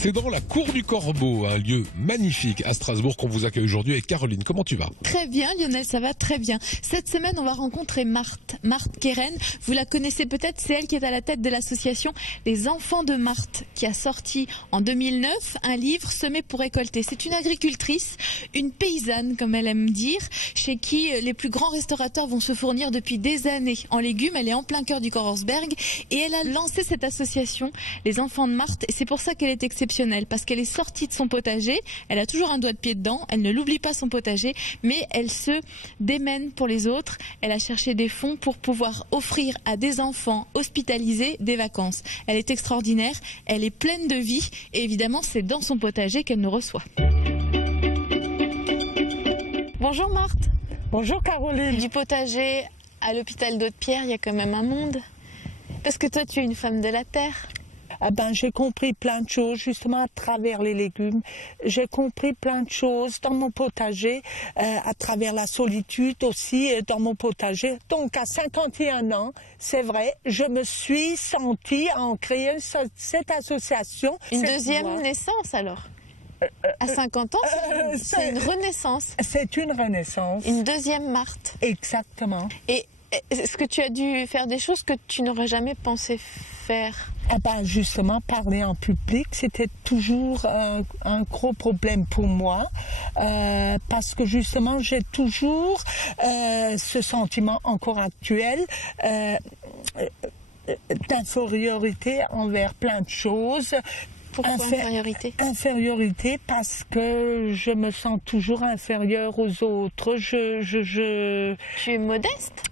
C'est dans la Cour du Corbeau, un lieu magnifique à Strasbourg qu'on vous accueille aujourd'hui. Et Caroline, comment tu vas? Très bien Lionel, ça va très bien. Cette semaine, on va rencontrer Marthe Keren. Vous la connaissez peut-être, c'est elle qui est à la tête de l'association Les Enfants de Marthe, qui a sorti en 2009 un livre Semer pour récolter. C'est une agricultrice, une paysanne comme elle aime dire, chez qui les plus grands restaurateurs vont se fournir depuis des années en légumes. Elle est en plein cœur du Korsberg et elle a lancé cette association Les Enfants de Marthe, et c'est pour ça qu'elle est exceptionnelle, parce qu'elle est sortie de son potager, elle a toujours un doigt de pied dedans, elle ne l'oublie pas son potager, mais elle se démène pour les autres. Elle a cherché des fonds pour pouvoir offrir à des enfants hospitalisés des vacances. Elle est extraordinaire, elle est pleine de vie, et évidemment c'est dans son potager qu'elle nous reçoit. Bonjour Marthe. Bonjour Caroline. Du potager à l'hôpital d'Haute-Pierre, il y a quand même un monde. Parce que toi tu es une femme de la terre. J'ai compris plein de choses justement à travers les légumes. J'ai compris plein de choses dans mon potager, à travers la solitude aussi dans mon potager. Donc à 51 ans, c'est vrai, je me suis sentie en créant cette association. Une deuxième naissance alors? À 50 ans, c'est une renaissance. C'est une renaissance. Une deuxième Marthe. Exactement. Et est-ce que tu as dû faire des choses que tu n'aurais jamais pensé faire? Justement, parler en public, c'était toujours un gros problème pour moi, parce que justement, j'ai toujours ce sentiment encore actuel d'infériorité envers plein de choses. Pourquoi infériorité? Infériorité parce que je me sens toujours inférieure aux autres. Tu es modeste?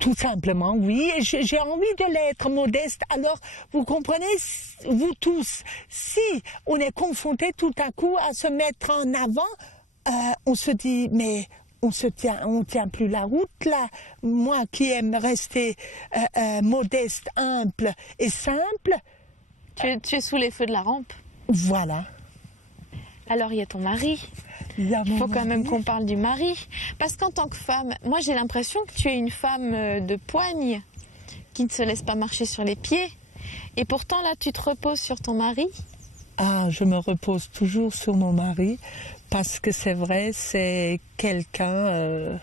Tout simplement, oui. Et j'ai envie de l'être modeste. Alors, vous comprenez, vous tous, si on est confronté tout à coup à se mettre en avant, on se dit, mais on tient plus la route là. Moi qui aime rester modeste, humble et simple. Tu es sous les feux de la rampe. Voilà. Alors il y a ton mari. Il faut quand même qu'on parle du mari. Parce qu'en tant que femme, moi j'ai l'impression que tu es une femme de poigne, qui ne se laisse pas marcher sur les pieds. Et pourtant là, tu te reposes sur ton mari. Je me repose toujours sur mon mari, parce que c'est vrai, c'est quelqu'un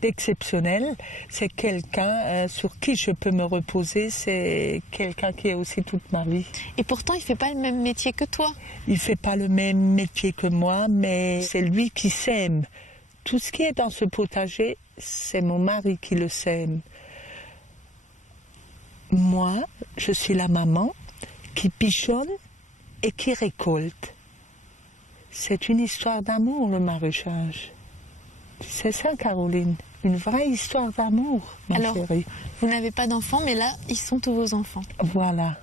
d'exceptionnel. C'est quelqu'un sur qui je peux me reposer. C'est quelqu'un qui est aussi toute ma vie. Et pourtant, il fait pas le même métier que toi. Il fait pas le même métier que moi, mais c'est lui qui sème. Tout ce qui est dans ce potager, c'est mon mari qui le sème. Moi, je suis la maman qui pigeonne et qui récolte. C'est une histoire d'amour, le maraîchage. C'est ça, Caroline, une vraie histoire d'amour, ma chérie. Vous n'avez pas d'enfants, mais là, ils sont tous vos enfants. Voilà.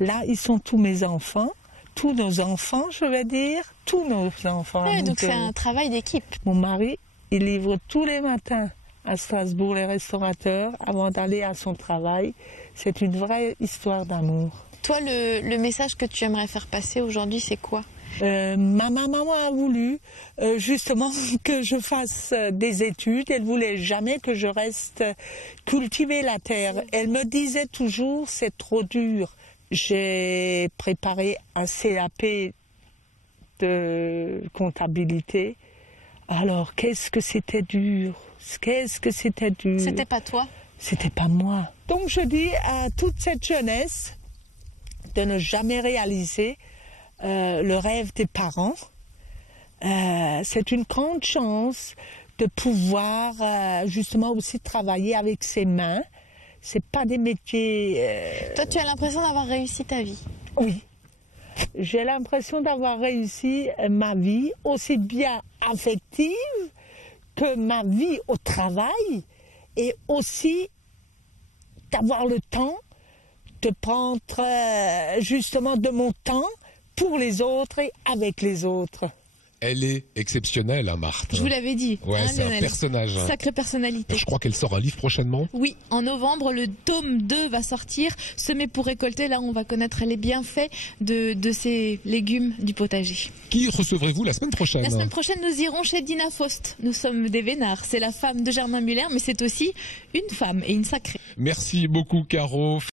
Là, ils sont tous mes enfants, tous nos enfants, je vais dire, tous nos enfants. Ouais, donc c'est un travail d'équipe. Mon mari, il livre tous les matins à Strasbourg les restaurateurs avant d'aller à son travail. C'est une vraie histoire d'amour. Toi, le message que tu aimerais faire passer aujourd'hui, c'est quoi? Ma maman a voulu justement que je fasse des études. Elle voulait jamais que je reste cultiver la terre. Elle me disait toujours, c'est trop dur. J'ai préparé un CAP de comptabilité. Alors, qu'est-ce que c'était dur? Qu'est-ce que c'était dur? C'était pas toi? C'était pas moi. Donc je dis à toute cette jeunesse de ne jamais réaliser le rêve des parents. C'est une grande chance de pouvoir justement aussi travailler avec ses mains. C'est pas des métiers. Toi, tu as l'impression d'avoir réussi ta vie? Oui. J'ai l'impression d'avoir réussi ma vie, aussi bien affective que ma vie au travail, et aussi d'avoir le temps de prendre justement de mon temps pour les autres et avec les autres. Elle est exceptionnelle, hein, Marthe. Je vous l'avais dit. Ouais, c'est un personnage. Sacrée personnalité. Je crois qu'elle sort un livre prochainement. Oui, en novembre, le tome 2 va sortir. Semer pour récolter. Là, on va connaître les bienfaits de ces légumes du potager. Qui recevrez-vous la semaine prochaine? La semaine prochaine, nous irons chez Dina Faust. Nous sommes des Vénards. C'est la femme de Germain Muller, mais c'est aussi une femme et une sacrée. Merci beaucoup, Caro.